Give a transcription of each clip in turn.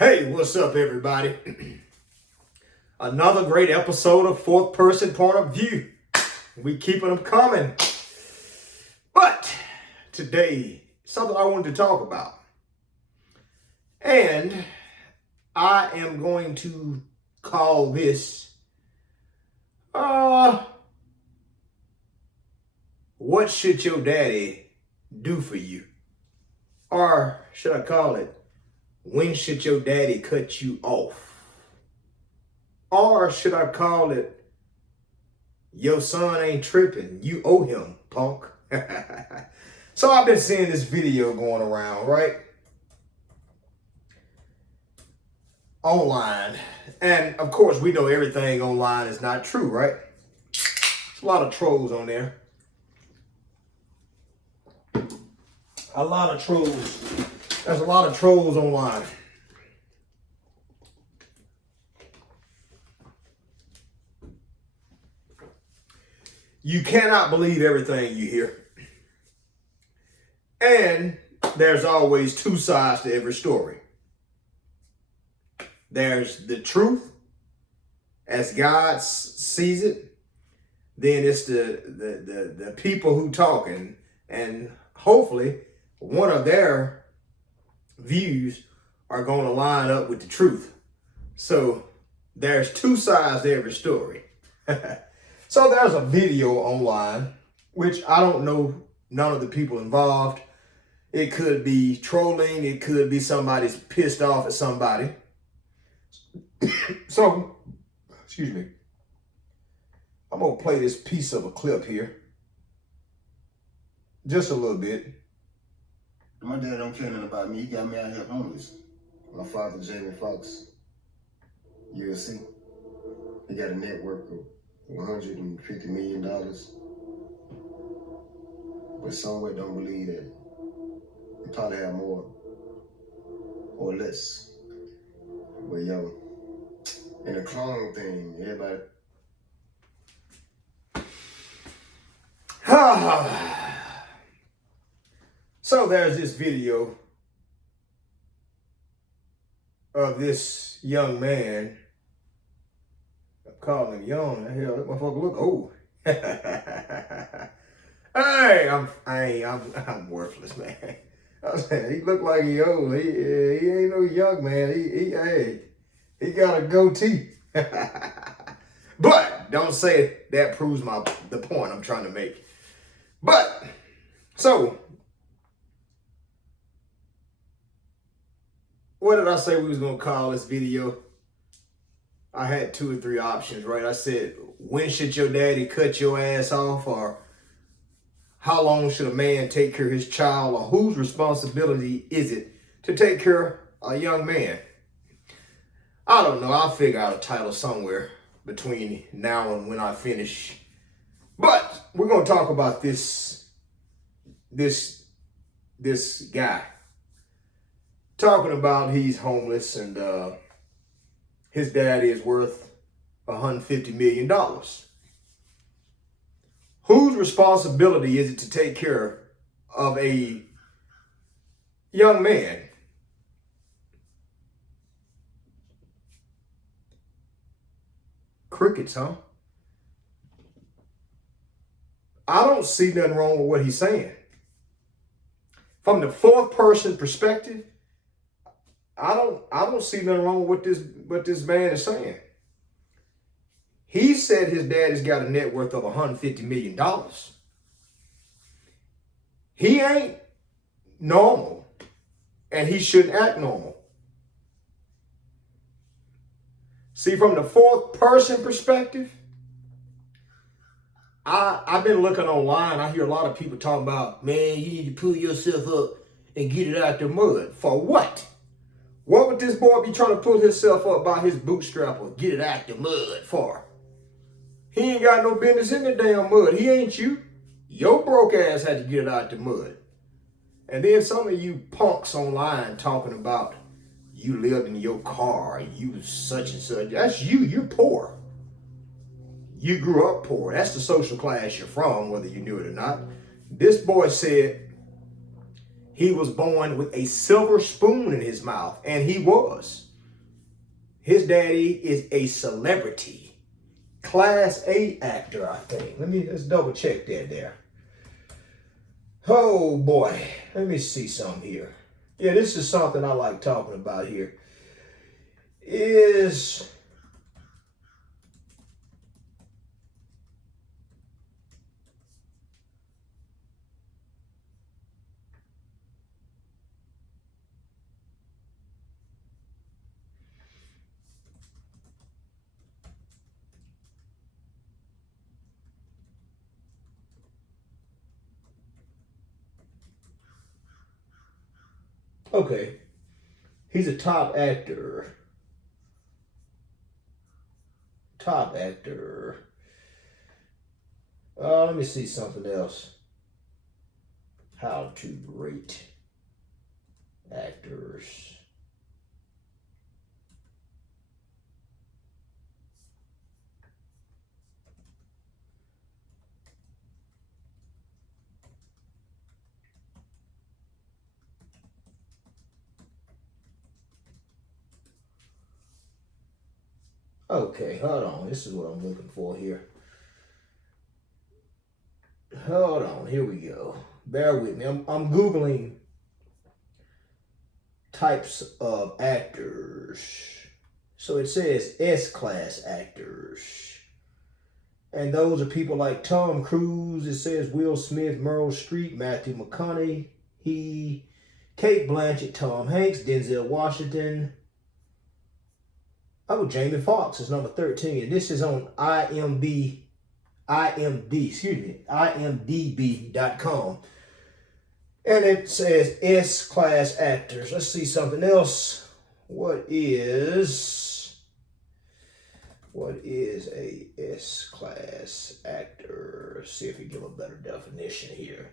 Hey, what's up, everybody? Another great episode of Fourth Person Point of View. We keeping them coming. But today, something I wanted to talk about. And I am going to call this, what should your daddy do for you? Or should I call it, when should your daddy cut you off? Or should I call it, your son ain't tripping, you owe him, punk. So I've been seeing this video going around, right? Online. And of course, we know everything online is not true, right? There's a lot of trolls on there. A lot of trolls. There's a lot of trolls online. You cannot believe everything you hear. And there's always two sides to every story. There's the truth as God sees it. Then it's the people who talking, and hopefully one of their views are going to line up with the truth. So there's two sides to every story. So there's a video online, which I don't know none of the people involved. It could be trolling. It could be somebody's pissed off at somebody. So, excuse me. I'm going to play this piece of a clip here. Just a little bit. My dad don't care nothing about me. He got me out here homeless. My father, Jamie Foxx, USC. He got a network of $150 million. But somewhere don't believe that. He probably have more or less. But yo, and the clone thing, everybody. So there's this video of this young man. I'm calling him young. Hell, that motherfucker look old. Hey, I'm worthless, man. I'm saying he look like he old. He ain't no young man. He got a goatee. But don't say that proves the point I'm trying to make. But so what did I say we was gonna call this video? I had 2 or 3 options, right? I said, when should your daddy cut your ass off? Or how long should a man take care of his child? Or whose responsibility is it to take care of a young man? I don't know. I'll figure out a title somewhere between now and when I finish. But we're going to talk about this guy. Talking about he's homeless and his daddy is worth $150 million. Whose responsibility is it to take care of a young man? Crickets, huh? I don't see nothing wrong with what he's saying. From the fourth person perspective, I don't see nothing wrong with what this man is saying. He said his daddy's got a net worth of $150 million. He ain't normal, and he shouldn't act normal. See, from the fourth person perspective, I've been looking online. I hear a lot of people talking about, man, you need to pull yourself up and get it out the mud. For what? What would this boy be trying to pull himself up by his bootstrap or get it out the mud for? He ain't got no business in the damn mud. He ain't you. Your broke ass had to get it out the mud. And then some of you punks online talking about you lived in your car, you such and such. That's you. You're poor. You grew up poor. That's the social class you're from, whether you knew it or not. This boy said he was born with a silver spoon in his mouth, and he was. His daddy is a celebrity. Class A actor, I think. Let's double check that there. Oh boy, let me see something here. Yeah, this is something I like talking about here. Okay, he's a top actor. Top actor. Let me see something else. How to rate actors. Okay, hold on. This is what I'm looking for here. Hold on. Here we go. Bear with me. I'm Googling types of actors. So it says S-class actors. And those are people like Tom Cruise. It says Will Smith, Meryl Streep, Matthew McConaughey, Kate Blanchett, Tom Hanks, Denzel Washington. Oh, Jamie Foxx is number 13. And this is on IMDb.com. And it says S-class actors. Let's see something else. What is a S-class actor? Let's see if we give a better definition here.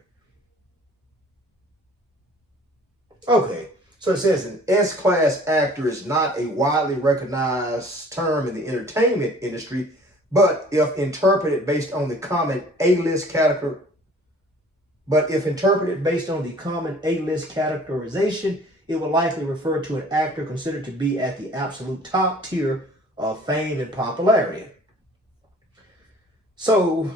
Okay, so it says an S-class actor is not a widely recognized term in the entertainment industry, but if interpreted based on the common A-list categorization, it will likely refer to an actor considered to be at the absolute top tier of fame and popularity. So,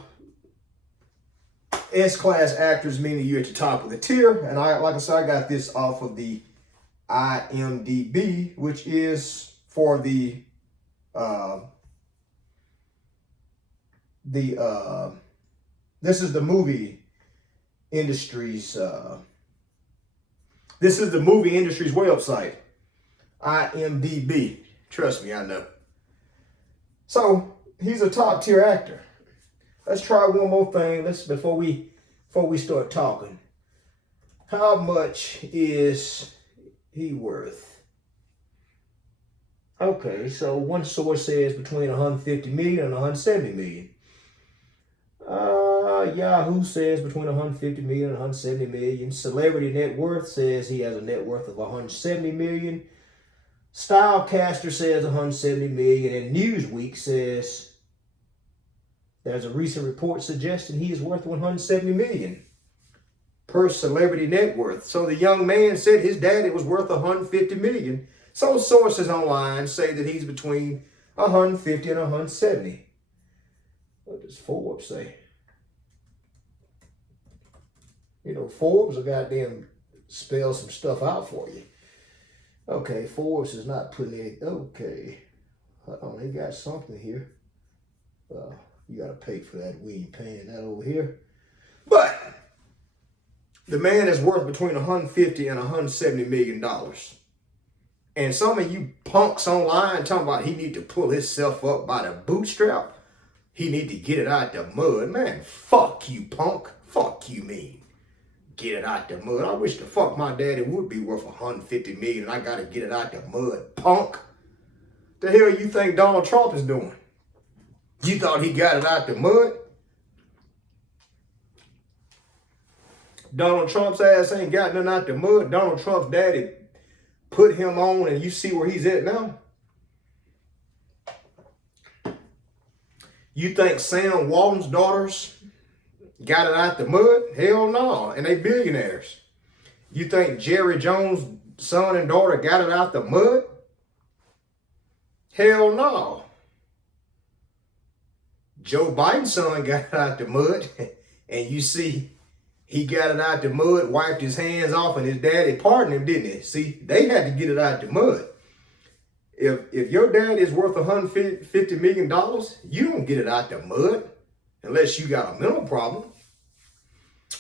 S-class actors meaning you're at the top of the tier, and like I said, I got this off of the IMDb, which is for the this is the movie industry's website, IMDb. Trust me, I know. So he's a top tier actor. Let's try one more thing. Before we start talking. How much is he worth? Okay, so one source says between 150 million and 170 million. Yahoo says between 150 million and 170 million. Celebrity Net Worth says he has a net worth of 170 million. Stylecaster says 170 million. And Newsweek says there's a recent report suggesting he is worth 170 million per Celebrity Net Worth. So the young man said his daddy was worth 150 million. Some sources online say that he's between 150 and 170. What does Forbes say? You know, Forbes will goddamn spell some stuff out for you. Okay, Forbes is not putting it. Okay. Hold on, they got something here. You got to pay for that. We ain't paying that over here. But the man is worth between 150 and 170 million dollars. And some of you punks online talking about he need to pull himself up by the bootstrap. He need to get it out the mud. Man, fuck you, punk. Fuck you, mean. Get it out the mud. I wish the fuck my daddy would be worth 150 million and I gotta get it out the mud, punk. The hell you think Donald Trump is doing? You thought he got it out the mud? Donald Trump's ass ain't got nothing out the mud. Donald Trump's daddy put him on and you see where he's at now? You think Sam Walton's daughters got it out the mud? Hell no. And they billionaires. You think Jerry Jones' son and daughter got it out the mud? Hell no. Joe Biden's son got out the mud, and you see he got it out the mud, wiped his hands off, and his daddy pardoned him, didn't he? See, they had to get it out the mud. If your dad is worth $150 million, you don't get it out the mud unless you got a mental problem.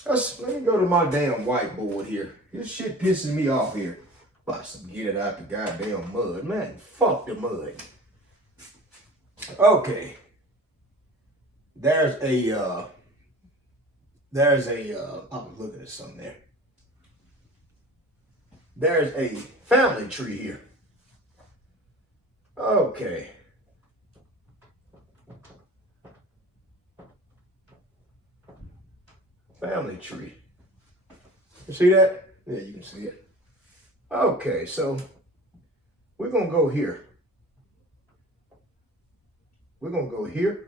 Let me go to my damn whiteboard here. This shit pisses me off here. About to get it out the goddamn mud. Man, fuck the mud. Okay. There's a, I'm looking at something there. There's a family tree here. Okay. Family tree. You see that? Yeah, you can see it. Okay, so we're going to go here. We're going to go here.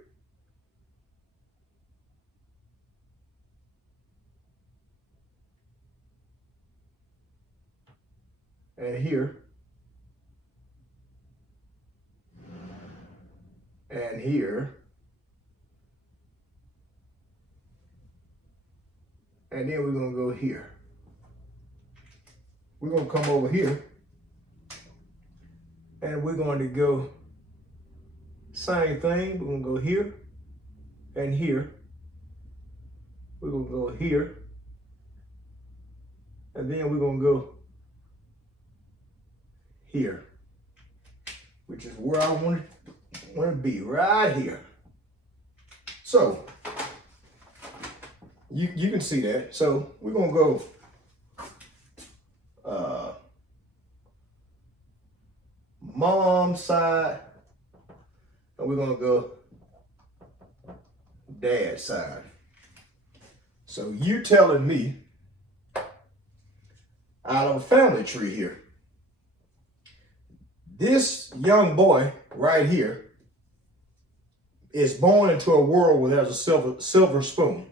And here. And here. And then we're going to go here. We're going to come over here. And we're going to go same thing. We're going to go here and here. We're going to go here. And then we're going to go here, which is where I want to be, right here. So you can see that. So we're gonna go mom's side, and we're gonna go dad's side. So you telling me out of a family tree here, this young boy right here is born into a world where there's a silver spoon.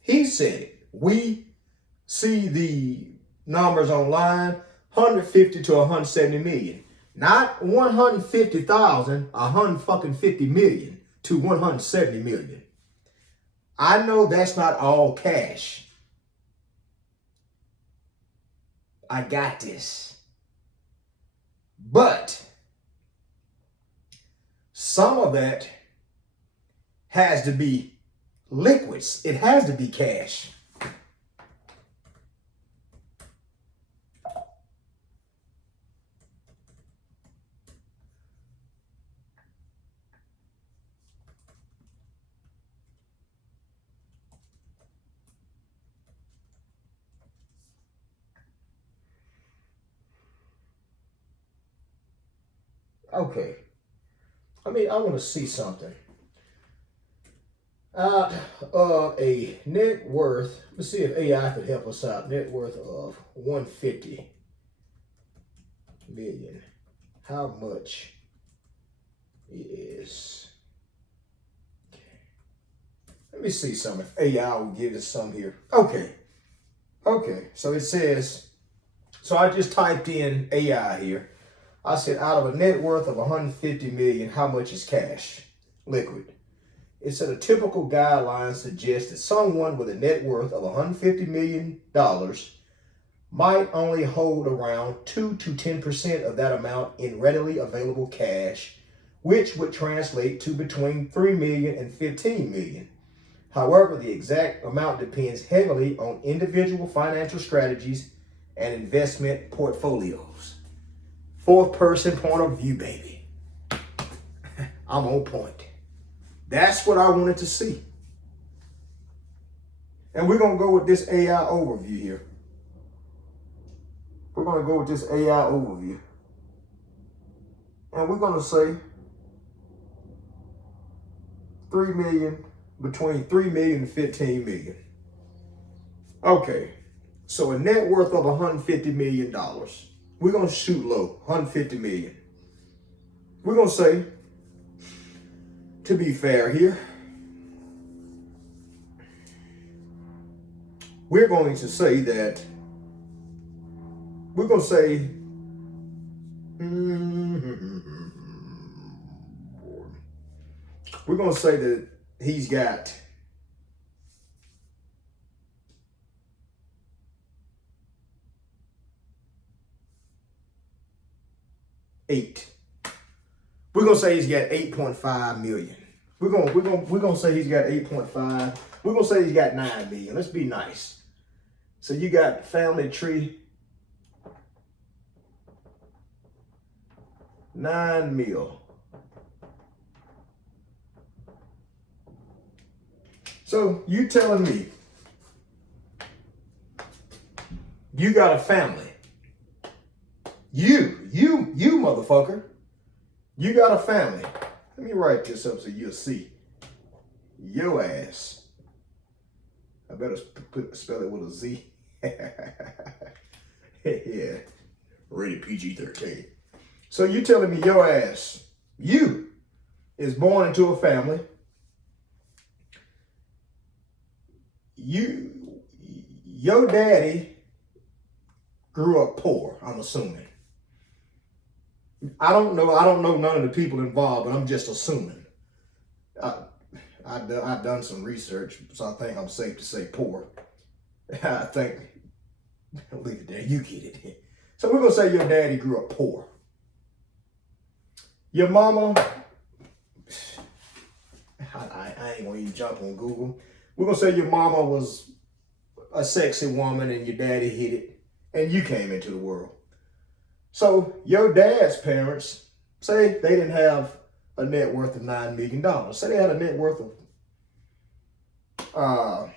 He said it. We see the numbers online, 150 to 170 million. Not 150,000, 150 million to 170 million. I know that's not all cash. I got this. But some of that has to be liquids. It has to be cash. Okay. I want to see something. Out of a net worth, let's see if AI could help us out. Net worth of 150 million. How much is? Let me see something. If AI will give us some here. Okay. So it says. So I just typed in AI here. I said out of a net worth of 150 million, how much is cash? Liquid. It said a typical guideline suggests that someone with a net worth of $150 million might only hold around 2 to 10% of that amount in readily available cash, which would translate to between 3 million and 15 million. However, the exact amount depends heavily on individual financial strategies and investment portfolios. Fourth person point of view, baby. I'm on point. That's what I wanted to see. And we're going to go with this AI overview here. We're going to go with this AI overview. And we're going to say 3 million, between 3 million and 15 million. Okay. So a net worth of $150 million. We're going to shoot low, 150 million. We're going to say, to be fair here, we're going to say that, we're going to say, we're going to say that he's got eight. We're going to say he's got 8.5 million. We're going to say he's got 8.5. We're going to say he's got 9 million. Let's be nice. So you got family tree, 9 mil. So you telling me you got a family. You motherfucker. You got a family. Let me write this up so you'll see. Your ass. I better spell it with a Z. Yeah. Rated PG-13. So you telling me your ass, you, is born into a family. Your daddy grew up poor, I'm assuming. I don't know none of the people involved, but I'm just assuming. I've done some research, so I think I'm safe to say poor. I think, leave it there, you get it. So we're going to say your daddy grew up poor. Your mama, I ain't going to even jump on Google. We're going to say your mama was a sexy woman and your daddy hit it and you came into the world. So your dad's parents, say they didn't have a net worth of $9 million. Say they had a net worth of, I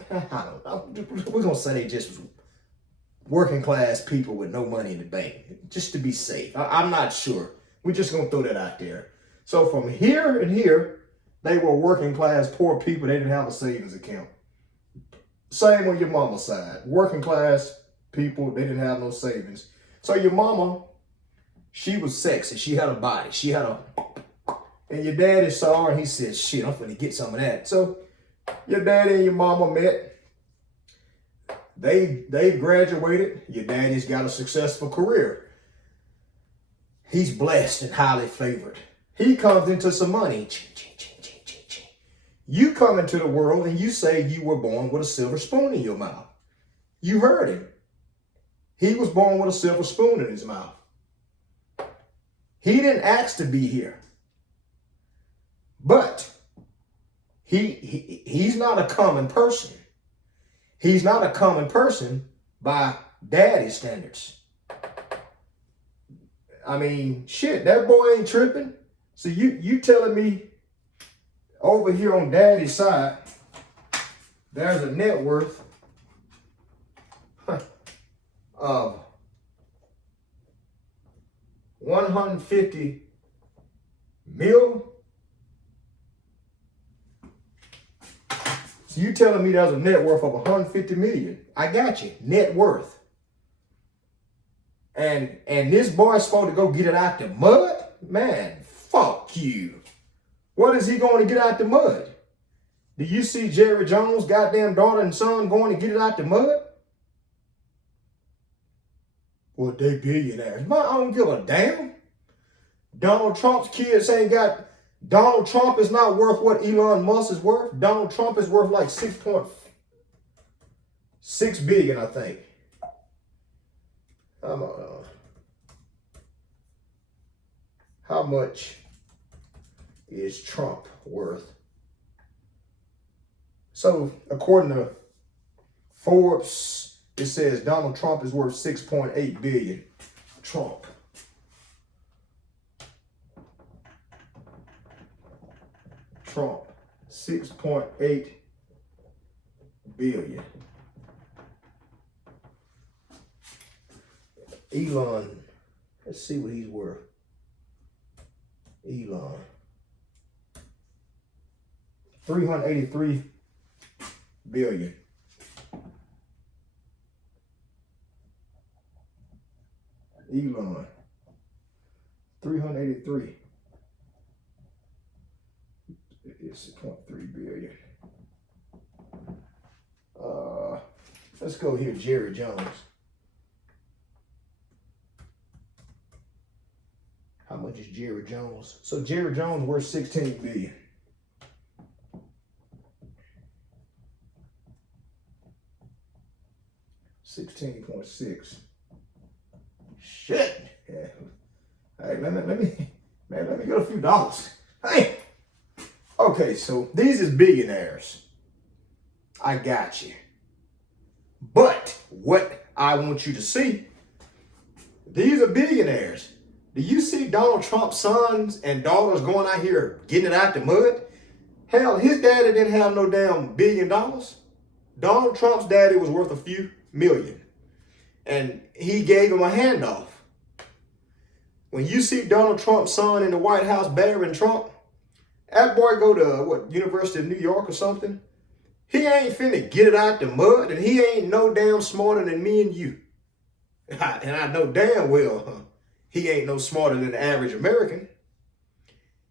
don't know. We're going to say they just was working class people with no money in the bank, just to be safe. I'm not sure. We're just going to throw that out there. So from here and here, they were working class poor people. They didn't have a savings account. Same on your mama's side. Working class people, they didn't have no savings. So your mama, she was sexy. She had a body. She had a... And your daddy saw her and he said, shit, I'm finna get some of that. So your daddy and your mama met. They graduated. Your daddy's got a successful career. He's blessed and highly favored. He comes into some money. You come into the world and you say you were born with a silver spoon in your mouth. You heard him. He was born with a silver spoon in his mouth. He didn't ask to be here. But he's not a common person. He's not a common person by daddy standards. I mean, shit, that boy ain't tripping. So you telling me over here on daddy's side, there's a net worth of 150 mil. So you telling me there's a net worth of 150 million. I got you. Net worth. And this boy's supposed to go get it out the mud? Man, fuck you. What is he going to get out the mud? Do you see Jerry Jones' goddamn daughter and son going to get it out the mud? Well, they billionaires. I don't give a damn. Donald Trump's kids ain't got... Donald Trump is not worth what Elon Musk is worth. Donald Trump is worth like 6.6 billion, I think. How much is Trump worth? So, according to Forbes, it says Donald Trump is worth 6.8 billion. Trump. Trump, 6.8 billion. Elon, let's see what he's worth. Elon, 383 billion. Elon, 383. It's 0.3 billion. Let's go here, Jerry Jones. How much is Jerry Jones? So Jerry Jones worth 16 billion. $16.6. Shit. Yeah. Hey, let me get a few dollars. Hey. Okay, so these is billionaires. I got you. But what I want you to see, these are billionaires. Do you see Donald Trump's sons and daughters going out here getting it out the mud? Hell, his daddy didn't have no damn $1 billion. Donald Trump's daddy was worth a few million. And he gave him a handoff. When you see Donald Trump's son in the White House burying Trump, that boy go to, University of New York or something? He ain't finna get it out the mud, and he ain't no damn smarter than me and you. And I know damn well he ain't no smarter than the average American.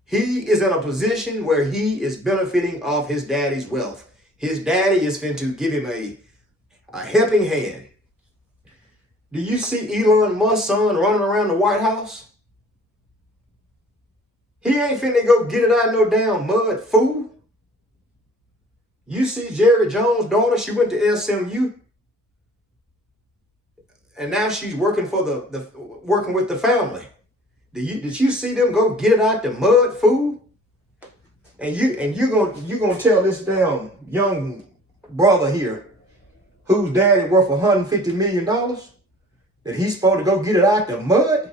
He is in a position where he is benefiting off his daddy's wealth. His daddy is finna give him a helping hand. Do you see Elon Musk's son running around the White House? He ain't finna go get it out no damn mud, fool. You see Jerry Jones' daughter, she went to SMU. And now she's working for working with the family. Did you see them go get it out the mud, fool? And you gonna tell this damn young brother here, whose daddy worth $150 million, that he's supposed to go get it out the mud?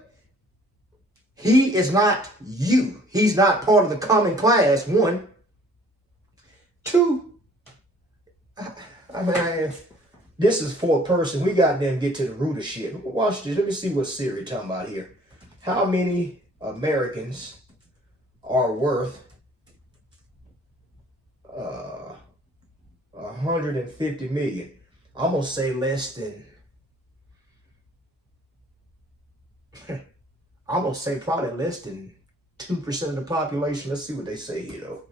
He is not you. He's not part of the common class, one. Two, I mean, this is for a person. We got them get to the root of shit. Watch this. Let me see what Siri talking about here. How many Americans are worth 150 million? I'm gonna say less than. I'm gonna say probably less than 2% of the population. Let's see what they say here, though.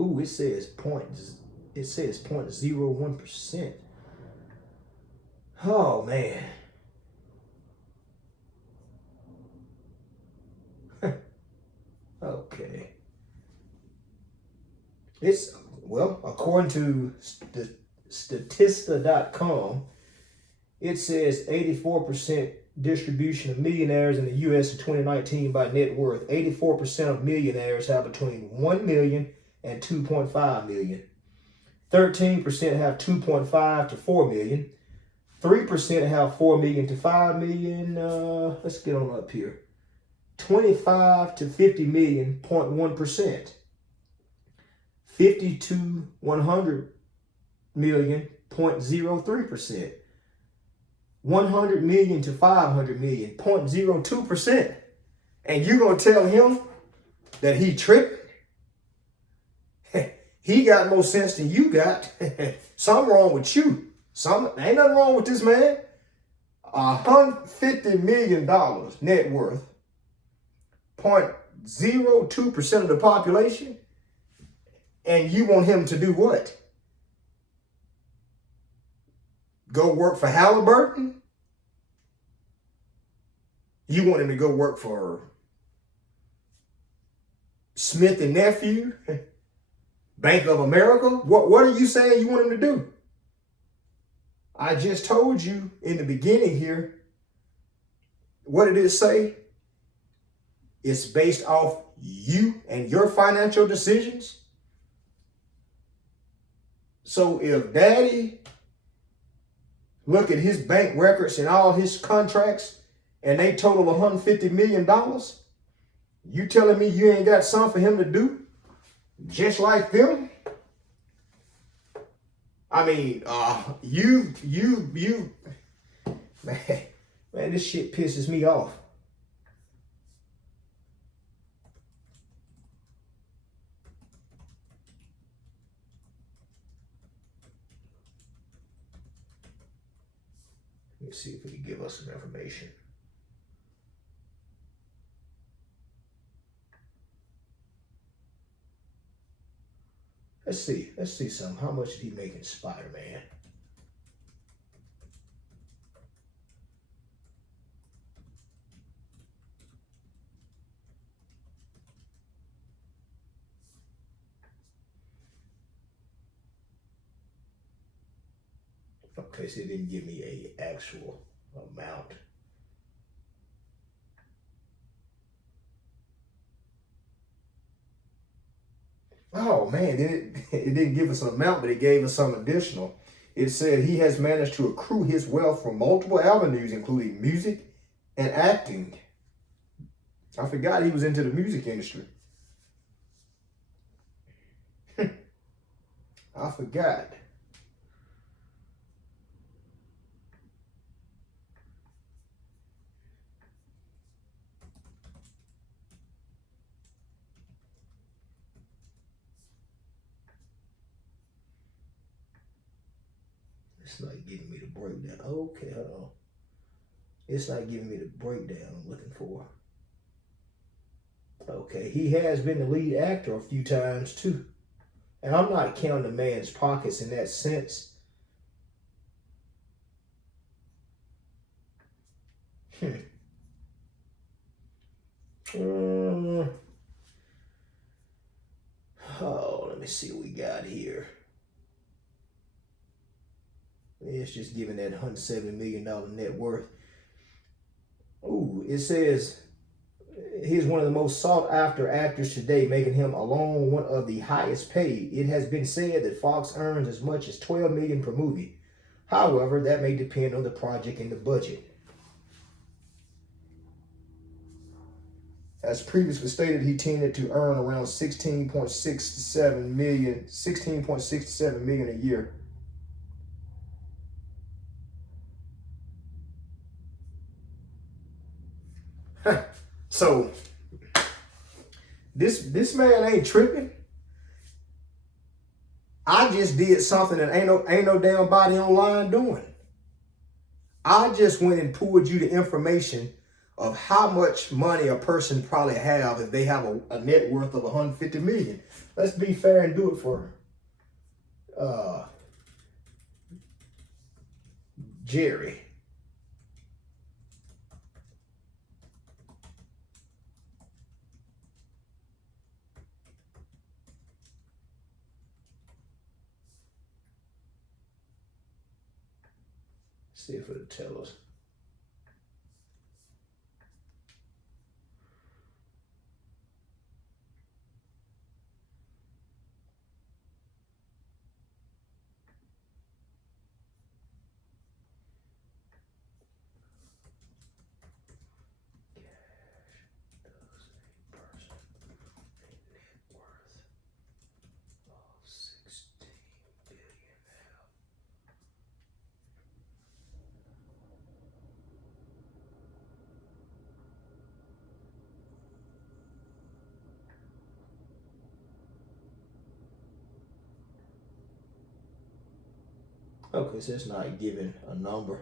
Ooh, it says 0.01%. Oh man. Okay. It's, well, according to Statista.com, it says 84% distribution of millionaires in the U.S. in 2019 by net worth. 84% of millionaires have between 1 million and 2.5 million. 13% have 2.5 to 4 million. 3% have 4 million to 5 million. Let's get on up here. 25 to 50 million, 0.1%. 50 to 100 million, 0.03%. 100 million to 500 million, 0.02%. And you're going to tell him that he tripping? He got more sense than you got. Something wrong with you. Ain't nothing wrong with this man. $150 million net worth, 0.02% of the population, and you want him to do what? Go work for Halliburton? You want him to go work for Smith and Nephew? Bank of America? What are you saying you want him to do? I just told you in the beginning here, what did it say? It's based off you and your financial decisions. So if daddy look at his bank records and all his contracts and they total $150 million, you telling me you ain't got something for him to do just like them? I mean, man, this shit pisses me off. Let me see if we can give us some information. Let's see something. How much did he make in Spider-Man? Okay, so it didn't give me a actual amount. Oh man, it didn't give us an amount, but it gave us some additional. It said he has managed to accrue his wealth from multiple avenues, including music and acting. I forgot he was into the music industry. I forgot. It's not giving me the breakdown. Okay, hold on. It's not giving me the breakdown I'm looking for. Okay, he has been the lead actor a few times too. And I'm not counting the man's pockets in that sense. Oh, let me see what we got here. It's just giving that $170 million net worth. Ooh, it says he's one of the most sought after actors today, making him alone one of the highest paid. It has been said that Fox earns as much as $12 million per movie. However, that may depend on the project and the budget. As previously stated, he tended to earn around $16.67 million a year. So this man ain't tripping. I just did something that ain't no damn body online doing. I just went and pulled you the information of how much money a person probably have if they have a net worth of 150 million. Let's be fair and do it for Jerry. See if it'll tell us. Okay, so it's not giving a number.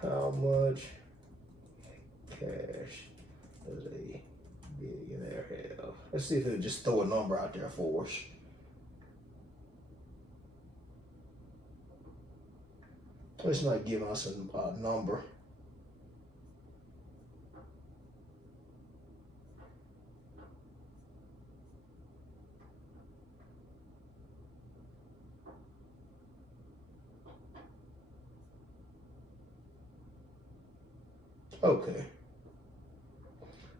How much cash does a billionaire have? Let's see if it'll just throw a number out there for us. It's not giving us a number.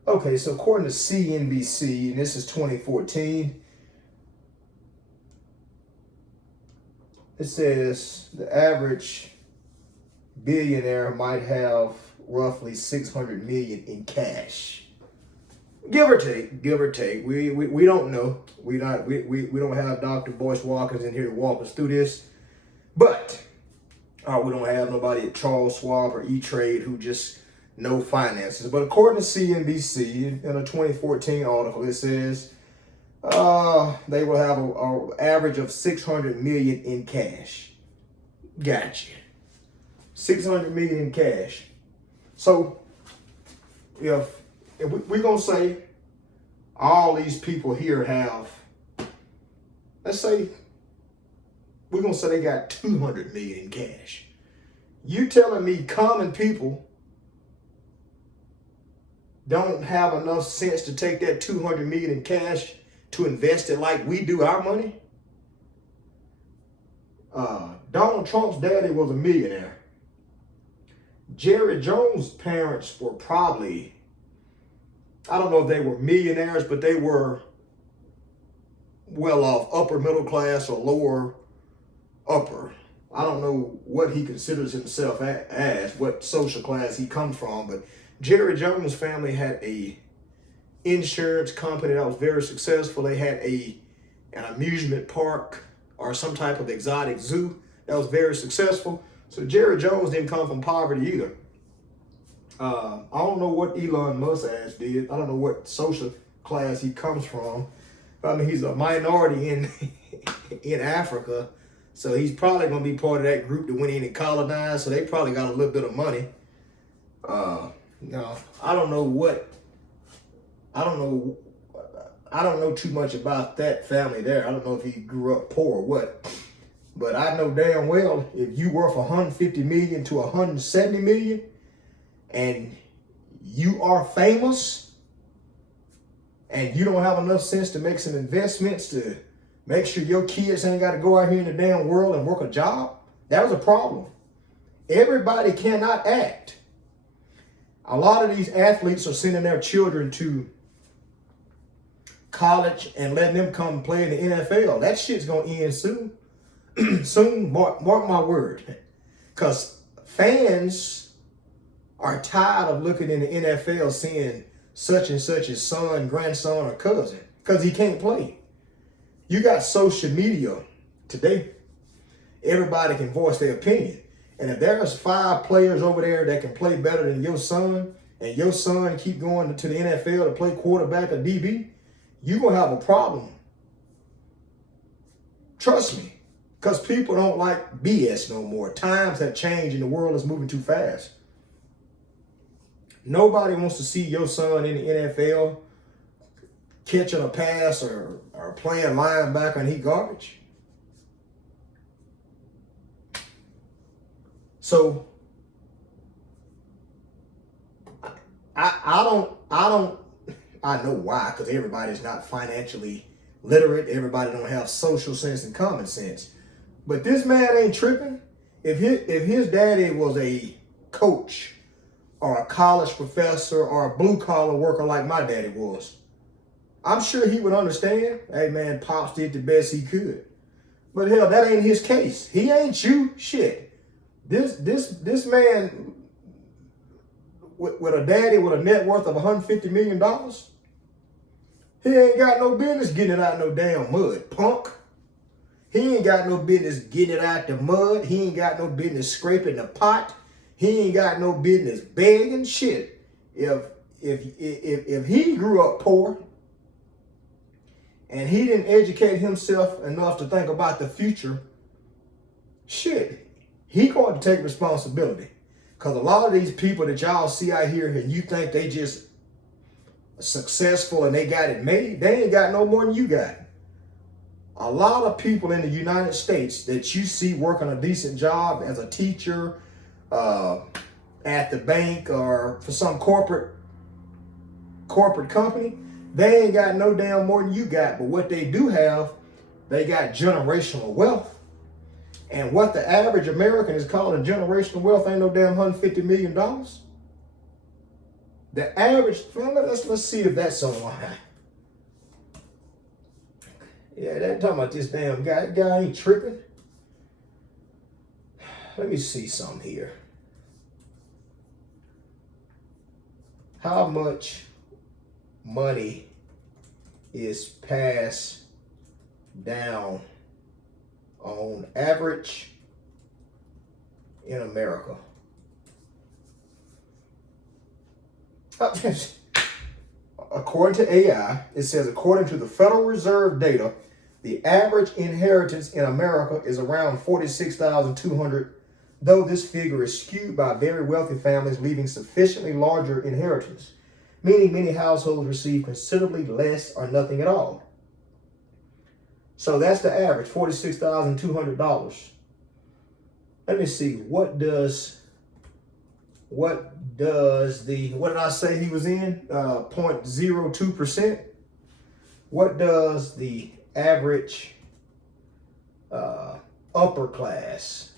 Okay, so according to CNBC, and this is 2014, it says the average billionaire might have roughly 600 million in cash. Give or take. We don't know. We don't have Dr. Boyce Watkins in here to walk us through this. But we don't have nobody at Charles Schwab or E-Trade who just know finances. But according to CNBC, in a 2014 article, it says they will have an average of 600 million in cash. Gotcha. 600 million in cash. So if we're going to say all these people here have, let's say, we're going to say they got 200 million in cash. You telling me common people don't have enough sense to take that 200 million in cash to invest it like we do our money? Donald Trump's daddy was a millionaire. Jerry Jones' parents were probably, I don't know if they were millionaires, but they were well off, upper middle class or lower upper. I don't know what he considers himself as, what social class he comes from, but Jerry Jones' family had a insurance company that was very successful. They had an amusement park or some type of exotic zoo that was very successful. So Jerry Jones didn't come from poverty either. I don't know what Elon Musk ass did. I don't know what social class he comes from. I mean, he's a minority in Africa, so he's probably going to be part of that group that went in and colonized. So they probably got a little bit of money. No, I don't know too much about that family there. I don't know if he grew up poor or what. But I know damn well if you worth 150 million to 170 million and you are famous and you don't have enough sense to make some investments to make sure your kids ain't got to go out here in the damn world and work a job, that was a problem. Everybody cannot act. A lot of these athletes are sending their children to college and letting them come play in the NFL. That shit's going to end soon. Soon, mark my word. Because fans are tired of looking in the NFL seeing such and such his son, grandson, or cousin. Because he can't play. You got social media today. Everybody can voice their opinion. And if there's 5 players over there that can play better than your son, and your son keep going to the NFL to play quarterback or DB, you're going to have a problem. Trust me. Because people don't like BS no more. Times have changed and the world is moving too fast. Nobody wants to see your son in the NFL catching a pass or playing linebacker and he garbage. So I know why, because everybody's not financially literate. Everybody don't have social sense and common sense. But this man ain't tripping. If his daddy was a coach or a college professor or a blue collar worker like my daddy was, I'm sure he would understand. Hey man, Pops did the best he could. But hell, that ain't his case. He ain't you. Shit. This man with a daddy with a net worth of $150 million, he ain't got no business getting it out no damn mud, punk. He ain't got no business getting it out the mud. He ain't got no business scraping the pot. He ain't got no business begging shit. If he grew up poor and he didn't educate himself enough to think about the future, shit, he going to take responsibility. Because a lot of these people that y'all see out here and you think they just successful and they got it made, they ain't got no more than you got. A lot of people in the United States that you see working a decent job as a teacher, at the bank or for some corporate company, they ain't got no damn more than you got. But what they do have, they got generational wealth. And what the average American is calling generational wealth ain't no damn $150 million. The average, let's see if that's online. Yeah, they're talking about this damn guy. That guy ain't tripping. Let me see something here. How much money is passed down on average in America? According to AI, it says, according to the Federal Reserve data, the average inheritance in America is around $46,200, though this figure is skewed by very wealthy families leaving sufficiently larger inheritance. meaning many households receive considerably less or nothing at all. So that's the average, $46,200. Let me see, what did I say he was in? 0.02%. What does the average upper class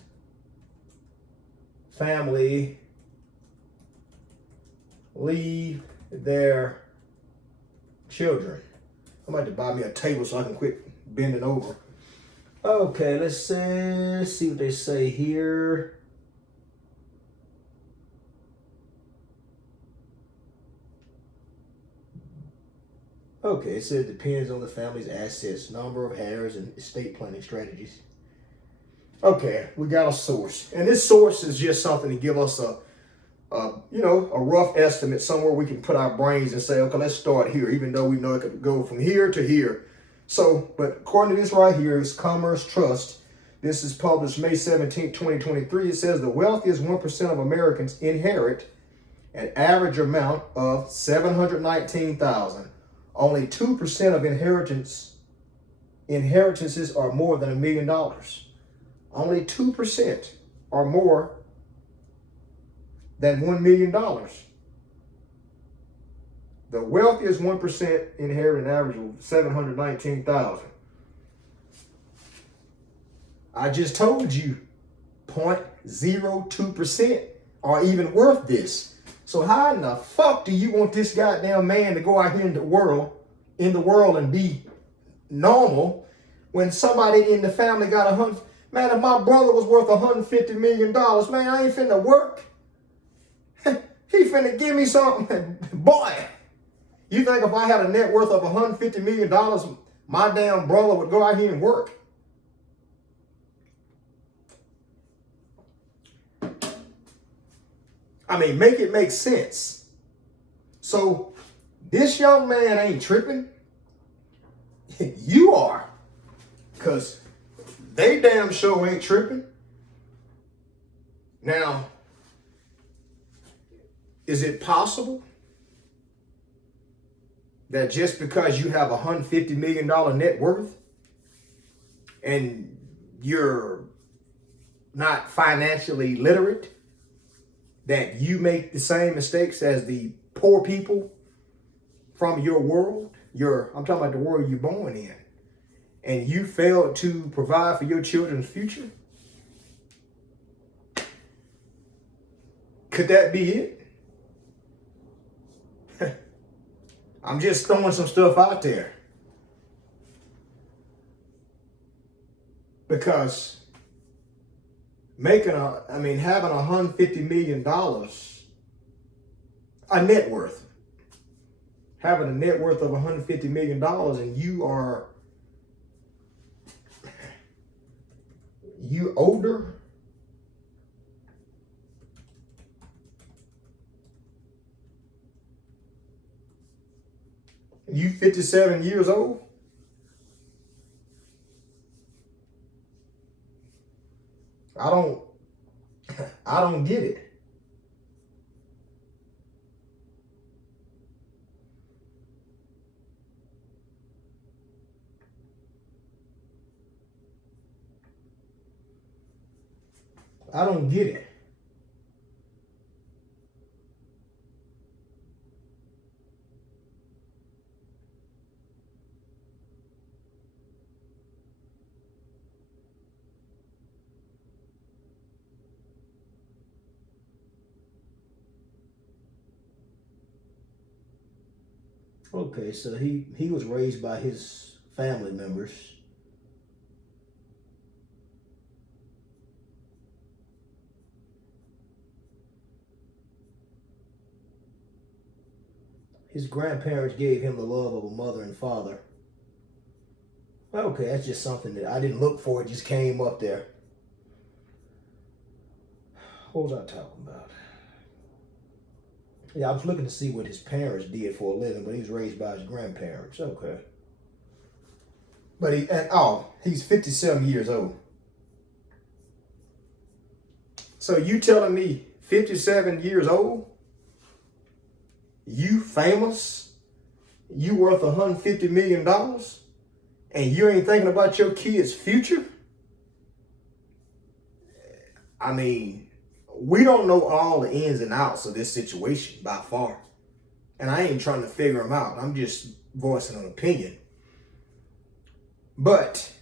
family leave their children? I'm about to buy me a table so I can quit bending over. Okay, let's see what they say here. Okay, it says it depends on the family's assets, number of heirs, and estate planning strategies. Okay, we got a source. And this source is just something to give us a rough estimate, somewhere we can put our brains and say, okay, let's start here, even though we know it could go from here to here. So, but according to this right here, is Commerce Trust. This is published May 17, 2023. It says the wealthiest 1% of Americans inherit an average amount of $719,000. Only 2% of inheritances are more than $1 million. Only 2% are more than $1 million. The wealthiest 1% inherit an average of $719,000. I just told you 0.02% are even worth this. So how in the fuck do you want this goddamn man to go out here in the world and be normal when somebody in the family got man, if my brother was worth $150 million, man, I ain't finna work. He finna give me something. Boy, you think if I had a net worth of $150 million, my damn brother would go out here and work? I mean, make it make sense. So this young man ain't tripping. You are. Because they damn sure ain't tripping. Now, is it possible that just because you have $150 million net worth and you're not financially literate, that you make the same mistakes as the poor people from your world? I'm talking about the world you're born in. And you failed to provide for your children's future? Could that be it? I'm just throwing some stuff out there. Because having $150 million, a net worth, having a net worth of $150 million, and you older, you 57 years old, I don't get it. I don't get it. Okay, so he was raised by his family members. His grandparents gave him the love of a mother and father. Okay, that's just something that I didn't look for. It just came up there. What was I talking about? Yeah, I was looking to see what his parents did for a living, but he was raised by his grandparents. Okay. But he's 57 years old. So you telling me 57 years old? You famous, you worth $150 million, and you ain't thinking about your kids' future? I mean, we don't know all the ins and outs of this situation by far. And I ain't trying to figure them out. I'm just voicing an opinion. But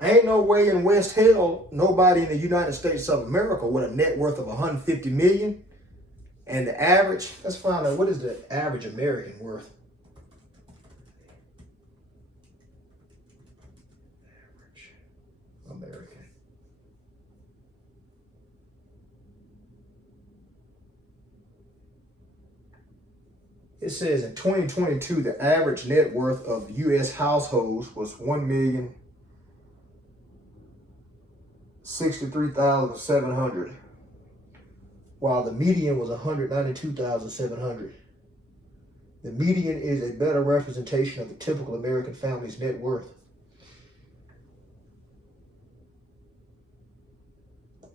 ain't no way in West hell nobody in the United States of America with a net worth of $150 million. And the average, let's find out, what is the average American worth? Average American. It says in 2022, the average net worth of U.S. households was $1,063,700, while the median was $192,700. The median is a better representation of the typical American family's net worth.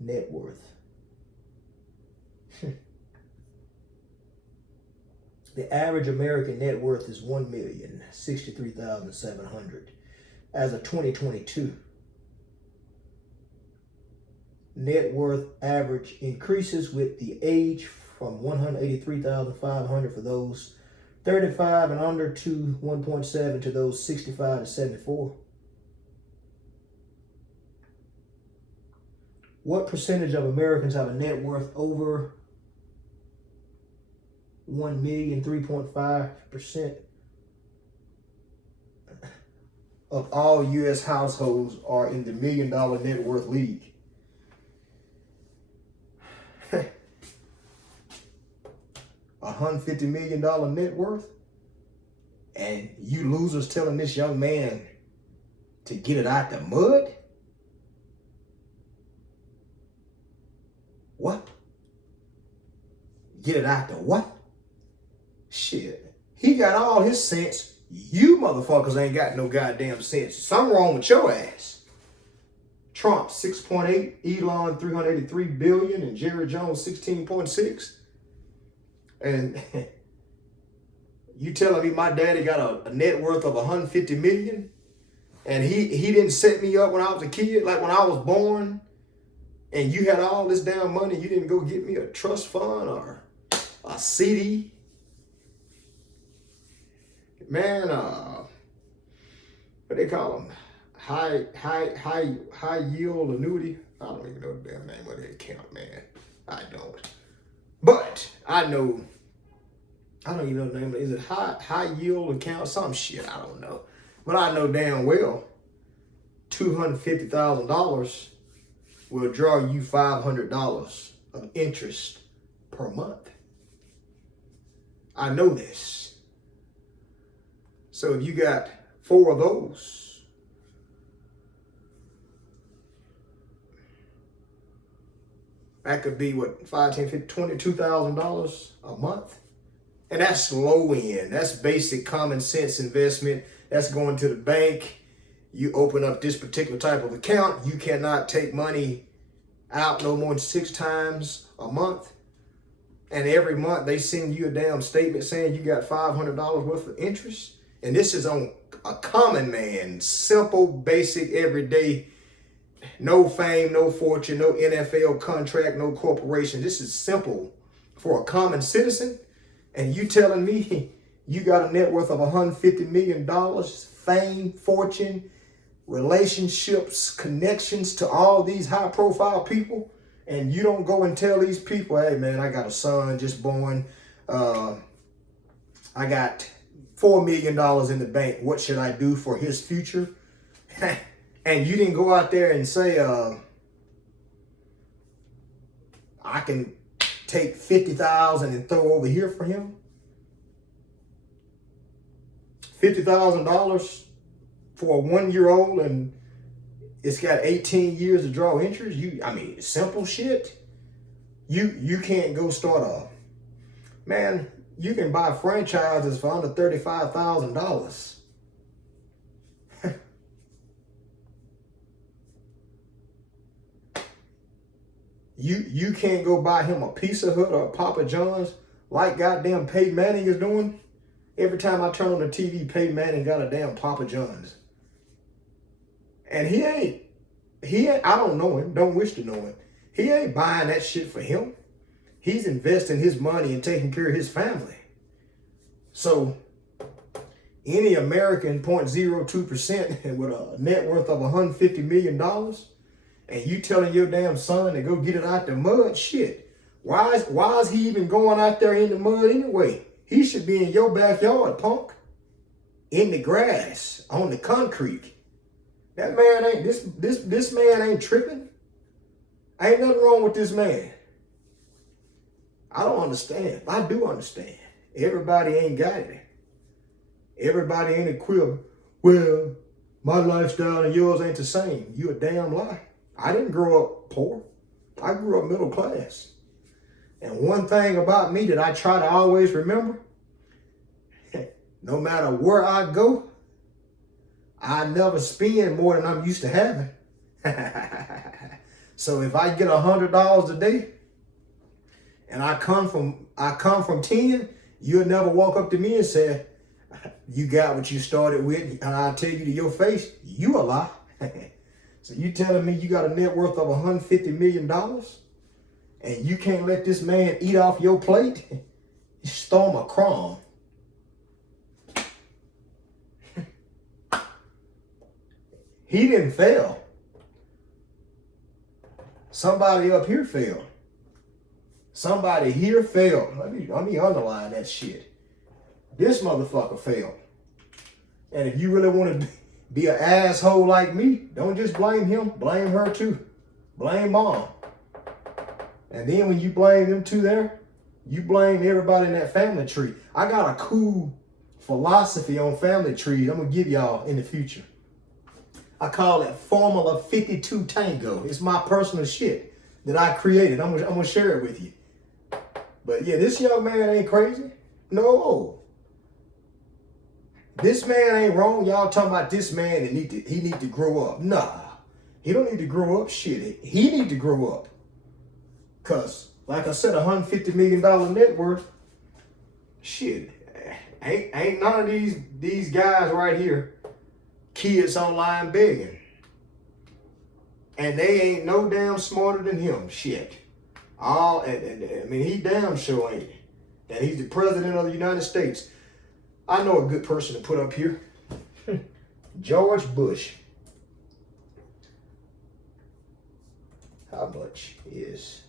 Net worth. The average American net worth is $1,063,700 as of 2022. Net worth average increases with the age from $183,500 for those 35 and under to 1.7 to those 65 to 74. What percentage of Americans have a net worth over 1 million? 3.5% of all U.S. households are in the $1 million net worth league. $150 million net worth, and you losers telling this young man to get it out the mud? What? Get it out the what? Shit. He got all his sense. You motherfuckers ain't got no goddamn sense. Something wrong with your ass. Trump, 6.8, Elon, 383 billion, and Jerry Jones, 16.6. And you telling me my daddy got a net worth of 150 million, and he didn't set me up when I was a kid, like when I was born, and you had all this damn money, you didn't go get me a trust fund or a CD? Man, what they call them? High yield annuity. I don't even know the damn name of the account, man. I don't. But I don't even know the name of it. Is it high yield account? Some shit, I don't know. But I know damn well $250,000 will draw you $500 of interest per month. I know this. So if you got 4 of those, that could be what, 5, 10, 15, $22,000 a month. And that's low end. That's basic common sense investment. That's going to the bank. You open up this particular type of account. You cannot take money out no more than 6 times a month. And every month they send you a damn statement saying you got $500 worth of interest. And this is on a common man, simple, basic, everyday. No fame, no fortune, no NFL contract, no corporation. This is simple for a common citizen. And you telling me you got a net worth of $150 million, fame, fortune, relationships, connections to all these high profile people, and you don't go and tell these people, hey man, I got a son just born. I got $4 million in the bank. What should I do for his future? And you didn't go out there and say, I can take $50,000 and throw over here for him. $50,000 for a 1-year-old, and it's got 18 years to draw interest. Simple shit. You can't go start man, you can buy franchises for under $35,000. You can't go buy him a Pizza Hut or a Papa John's like goddamn Peyton Manning is doing. Every time I turn on the TV, Peyton Manning got a damn Papa John's. And he ain't, I don't know him, don't wish to know him. He ain't buying that shit for him. He's investing his money and taking care of his family. So any American 0.02% with a net worth of $150 million, and you telling your damn son to go get it out the mud, shit. Why is he even going out there in the mud anyway? He should be in your backyard, punk. In the grass, on the concrete. That man ain't, this man ain't tripping. Ain't nothing wrong with this man. I don't understand. I do understand. Everybody ain't got it. Everybody ain't equipped. Well, my lifestyle and yours ain't the same. You a damn lie. I didn't grow up poor. I grew up middle class. And one thing about me that I try to always remember, no matter where I go, I never spend more than I'm used to having. So if I get $100 a day and I come from 10, you'll never walk up to me and say, you got what you started with, and I'll tell you to your face, you a lie. So you telling me you got a net worth of $150 million and you can't let this man eat off your plate? Just throw him a crumb. He didn't fail. Somebody up here failed. Somebody here failed. Let me underline that shit. This motherfucker failed. And if you really want to be an asshole like me, don't just blame him. Blame her too. Blame mom. And then when you blame them two there, you blame everybody in that family tree. I got a cool philosophy on family trees I'm going to give y'all in the future. I call it Formula 52 Tango. It's my personal shit that I created. I'm going to share it with you. But yeah, this young man ain't crazy. No. This man ain't wrong. Y'all talking about this man that he need to grow up. Nah. He don't need to grow up. Shit. He need to grow up. Cause, like I said, $150 million net worth. Shit. Ain't none of these guys right here kids online begging. And they ain't no damn smarter than him. Shit. I mean, he damn sure ain't. And he's the president of the United States. I know a good person to put up here. George Bush. How much is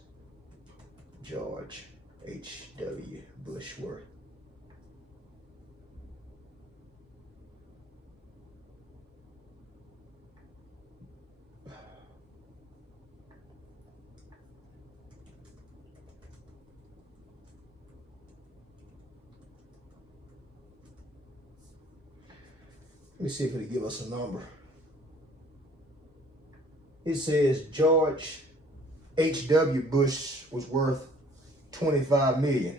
George H.W. Bush worth? Let me see if it'll give us a number. It says George H.W. Bush was worth $25 million.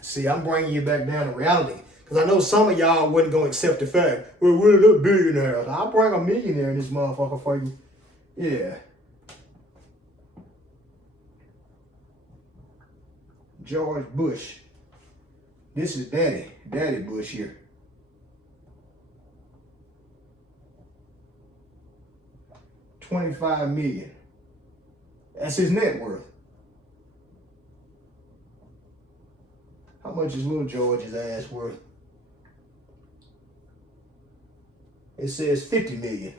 See, I'm bringing you back down to reality. Because I know some of y'all wasn't going to accept the fact, well, we're the billionaires. I'll bring a millionaire in this motherfucker for you. Yeah. George Bush. This is Daddy Bush here. $25 million. That's his net worth. How much is little George's ass worth? It says $50 million.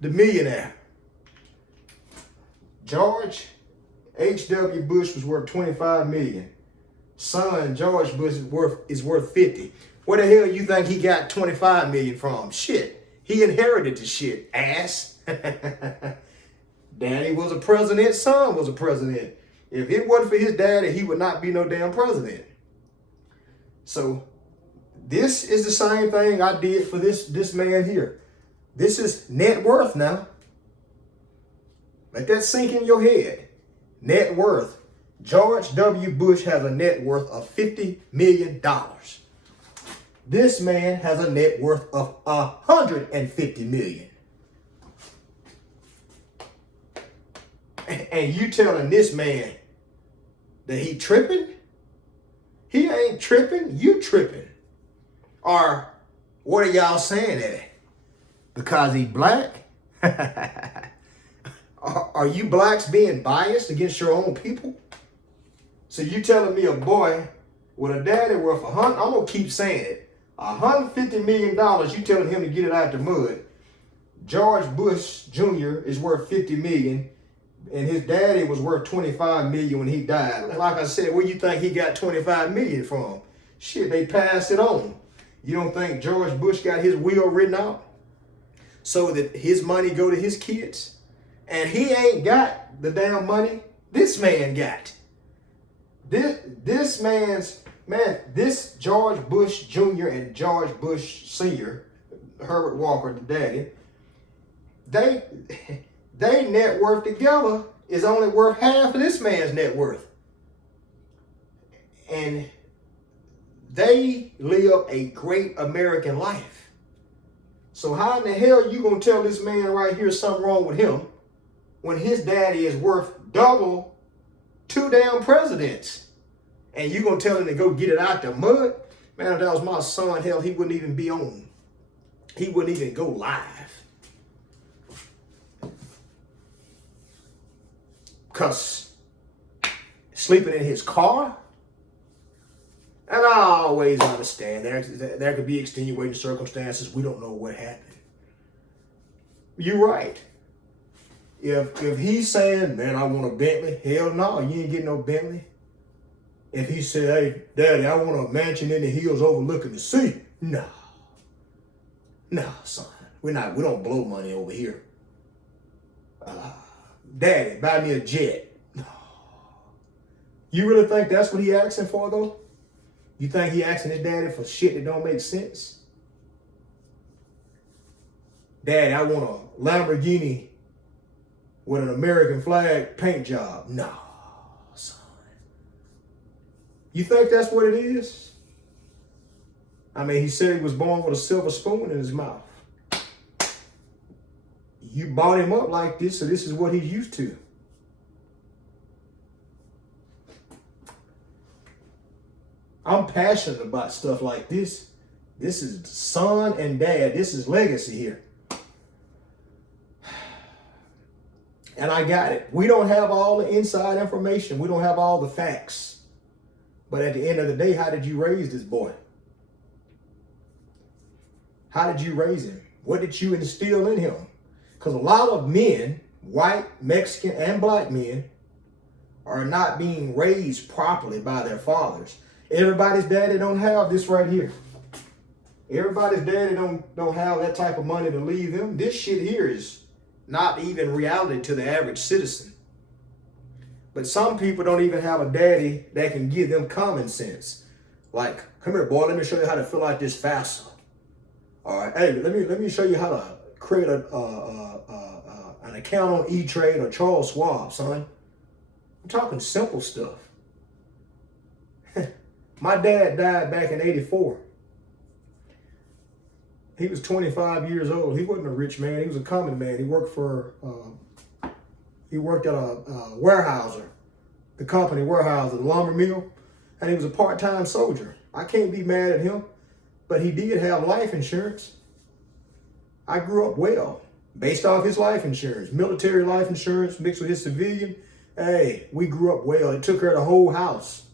The millionaire. George H.W. Bush was worth $25 million. Son George Bush is worth $50. Where the hell you think he got $25 million from? Shit. He inherited the shit, ass. Daddy was a president, son was a president. If it wasn't for his daddy, he would not be no damn president. So this is the same thing I did for this man here. This is net worth now. Let that sink in your head. Net worth. George W. Bush has a net worth of $50 million. This man has a net worth of $150 million. And you telling this man that he tripping? He ain't tripping, you tripping. Or what are y'all saying at it? Because he black? Are you blacks being biased against your own people? So you telling me a boy with a daddy worth I'm gonna keep saying it, $150 million, you telling him to get it out the mud. George Bush Jr. is worth $50 million, and his daddy was worth $25 million when he died. Like I said, where you think he got $25 million from? Shit, they passed it on. You don't think George Bush got his will written out so that his money go to his kids? And he ain't got the damn money this man got. This George Bush Jr. and George Bush Sr., Herbert Walker, the daddy, they net worth together is only worth half of this man's net worth. And they live a great American life. So how in the hell you gonna tell this man right here something wrong with him when his daddy is worth double 2 damn presidents? And you gonna tell him to go get it out the mud? Man, if that was my son, hell, he wouldn't even be on. He wouldn't even go live. Because sleeping in his car? And I always understand there could be extenuating circumstances. We don't know what happened. You're right. If he's saying, man, I want a Bentley, hell no, you ain't getting no Bentley. If he said, hey, daddy, I want a mansion in the hills overlooking the sea. No, son, we don't blow money over here. Daddy, buy me a jet. No. You really think that's what he asking for, though? You think he asking his daddy for shit that don't make sense? Daddy, I want a Lamborghini with an American flag paint job. No, son. You think that's what it is? I mean, he said he was born with a silver spoon in his mouth. You brought him up like this, so this is what he's used to. I'm passionate about stuff like this. This is son and dad. This is legacy here. And I got it. We don't have all the inside information. We don't have all the facts. But at the end of the day, how did you raise this boy? How did you raise him? What did you instill in him? Because a lot of men, white, Mexican, and black men, are not being raised properly by their fathers. Everybody's daddy don't have this right here. Everybody's daddy don't have that type of money to leave them. This shit here is not even reality to the average citizen. But some people don't even have a daddy that can give them common sense. Like, come here, boy, let me show you how to fill out this FAFSA. All right, hey, let me show you how to create an account on E-Trade or Charles Schwab, son. I'm talking simple stuff. My dad died back in '84. He was 25 years old. He wasn't a rich man. He was a common man. He worked at a warehouser, the company warehouser, the lumber mill, and he was a part-time soldier. I can't be mad at him, but he did have life insurance. I grew up well, based off his life insurance, military life insurance mixed with his civilian. Hey, we grew up well. It took care of the whole house.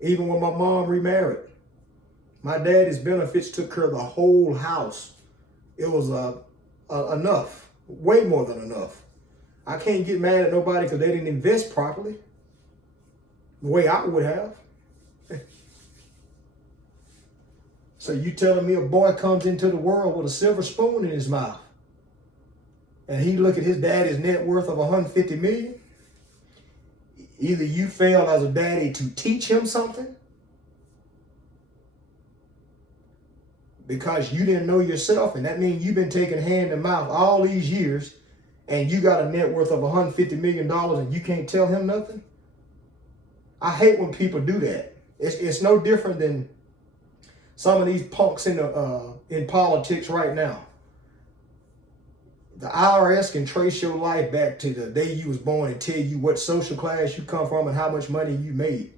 Even when my mom remarried, my daddy's benefits took care of the whole house. It was enough, way more than enough. I can't get mad at nobody because they didn't invest properly the way I would have. So you telling me a boy comes into the world with a silver spoon in his mouth and he look at his daddy's net worth of $150 million? Either you fail as a daddy to teach him something because you didn't know yourself, and that means you've been taking hand to mouth all these years and you got a net worth of $150 million and you can't tell him nothing, I hate when people do that. It's no different than some of these punks in politics right now. The IRS can trace your life back to the day you was born and tell you what social class you come from and how much money you made.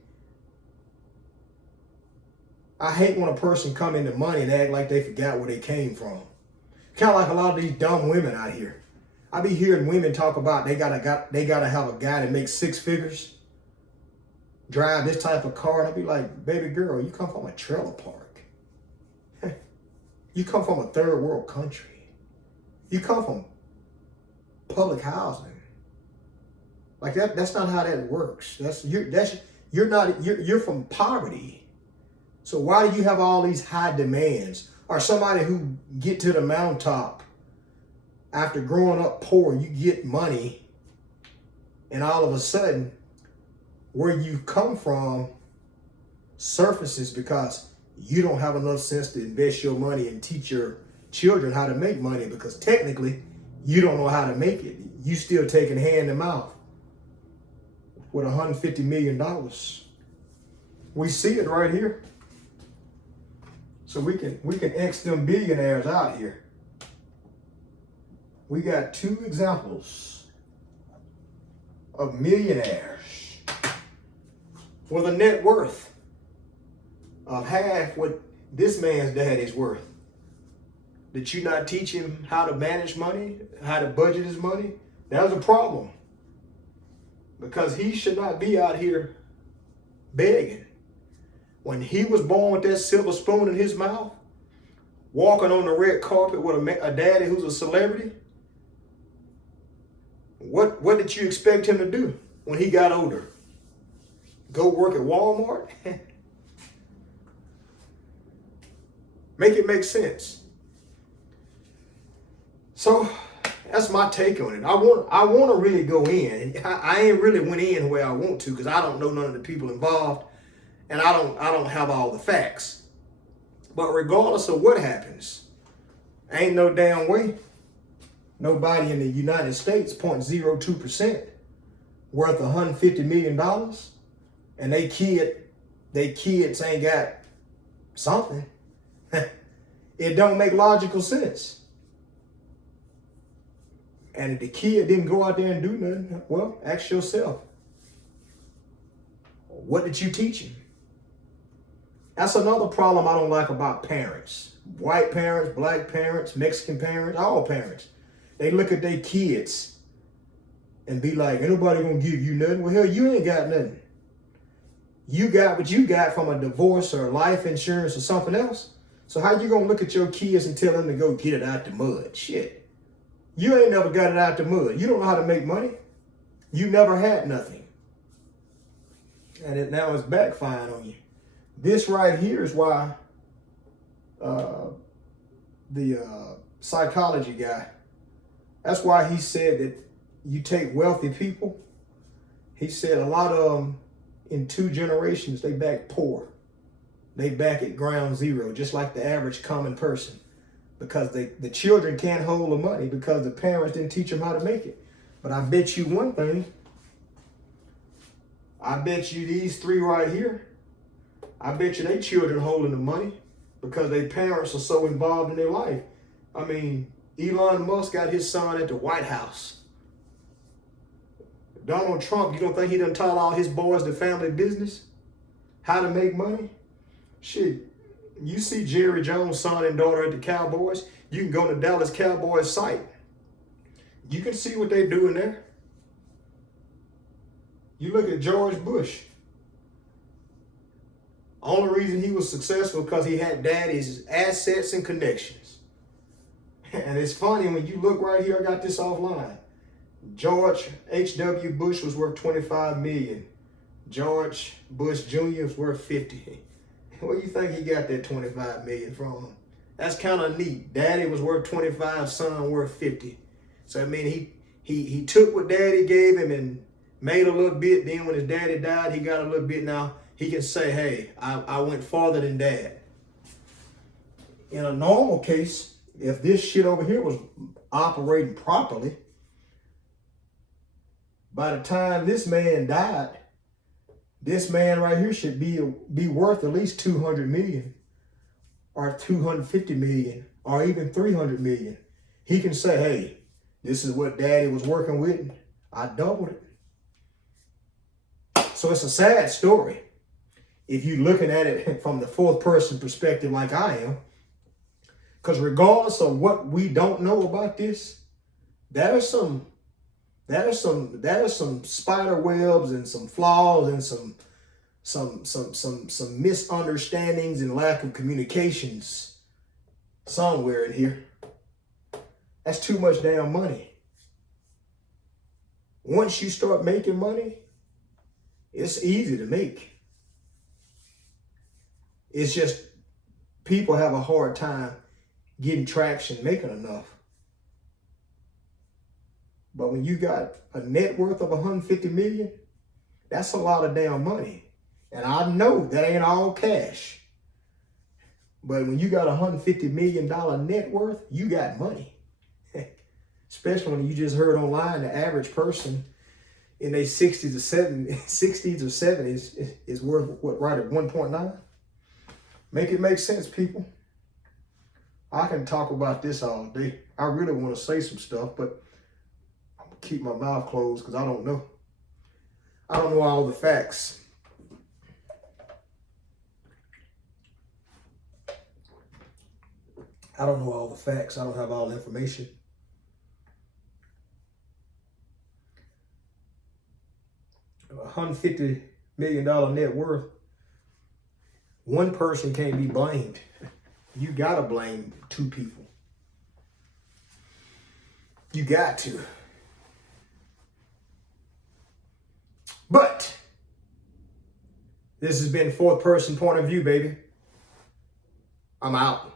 I hate when a person come into money and act like they forgot where they came from. Kind of like a lot of these dumb women out here. I be hearing women talk about they gotta have a guy that makes 6 figures, drive this type of car, and I be like, baby girl, you come from a trailer park. You come from a third world country. You come from public housing. Like that's not how that works. You're from poverty. So why do you have all these high demands? Or somebody who get to the mountaintop after growing up poor, you get money, and all of a sudden where you come from surfaces because you don't have enough sense to invest your money and teach your children how to make money, because technically you don't know how to make it. You still taking hand to mouth with $150 million. We see it right here. So we can X them billionaires out here. We got 2 examples of millionaires with a net worth of half what this man's dad is worth. Did you not teach him how to manage money, how to budget his money? That was a problem. Because he should not be out here begging. When he was born with that silver spoon in his mouth, walking on the red carpet with a daddy who's a celebrity, what did you expect him to do when he got older? Go work at Walmart? Make it make sense. So that's my take on it. I want to really go in, and I ain't really went in where I want to because I don't know none of the people involved, and I don't have all the facts. But regardless of what happens, ain't no damn way nobody in the United States 0.02% worth $150 million, and they kids ain't got something. It don't make logical sense. And if the kid didn't go out there and do nothing, well, ask yourself, what did you teach him? That's another problem I don't like about parents. White parents, black parents, Mexican parents, all parents. They look at their kids and be like, ain't nobody gonna give you nothing. Well, hell, you ain't got nothing. You got what you got from a divorce or life insurance or something else. So how you gonna look at your kids and tell them to go get it out the mud? Shit. You ain't never got it out the mud. You don't know how to make money. You never had nothing. And now it's backfiring on you. This right here is why the psychology guy, that's why he said that you take wealthy people. He said a lot of them in 2 generations, they back poor. They back at ground zero, just like the average common person. Because the children can't hold the money because the parents didn't teach them how to make it. But I bet you one thing. I bet you these 3 right here, I bet you they children holding the money because their parents are so involved in their life. I mean, Elon Musk got his son at the White House. Donald Trump, you don't think he done taught all his boys the family business? How to make money? Shit. You see Jerry Jones' son and daughter at the Cowboys. You can go to Dallas Cowboys site. You can see what they're doing there. You look at George Bush. Only reason he was successful because he had daddy's assets and connections. And it's funny when you look right here, I got this offline. George H.W. Bush was worth $25 million. George Bush Jr. was worth 50. Where you think he got that $25 million from? That's kind of neat. Daddy was worth 25, son worth 50. So I mean, he took what daddy gave him and made a little bit. Then when his daddy died, he got a little bit. Now he can say, hey, I went farther than dad. In a normal case, if this shit over here was operating properly, by the time this man died, This man right here should be worth at least 200 million or 250 million or even 300 million. He can say, hey, this is what daddy was working with. I doubled it. So it's a sad story. If you're looking at it from the fourth person perspective like I am, because regardless of what we don't know about this, there are some spider webs and some flaws and some misunderstandings and lack of communications somewhere in here. That's too much damn money. Once you start making money, it's easy to make. It's just people have a hard time getting traction, making enough. But when you got a net worth of 150 million, that's a lot of damn money. And I know that ain't all cash. But when you got $150 million net worth, you got money. Especially when you just heard online, the average person in their 60s or 70s is worth what, right at 1.9? Make it make sense, people. I can talk about this all day. I really want to say some stuff, but I'm gonna keep my mouth closed because I don't know. I don't know all the facts. I don't know all the facts. I don't have all the information. $150 million net worth. One person can't be blamed. You gotta blame two people. You got to. But this has been fourth person point of view, baby. I'm out.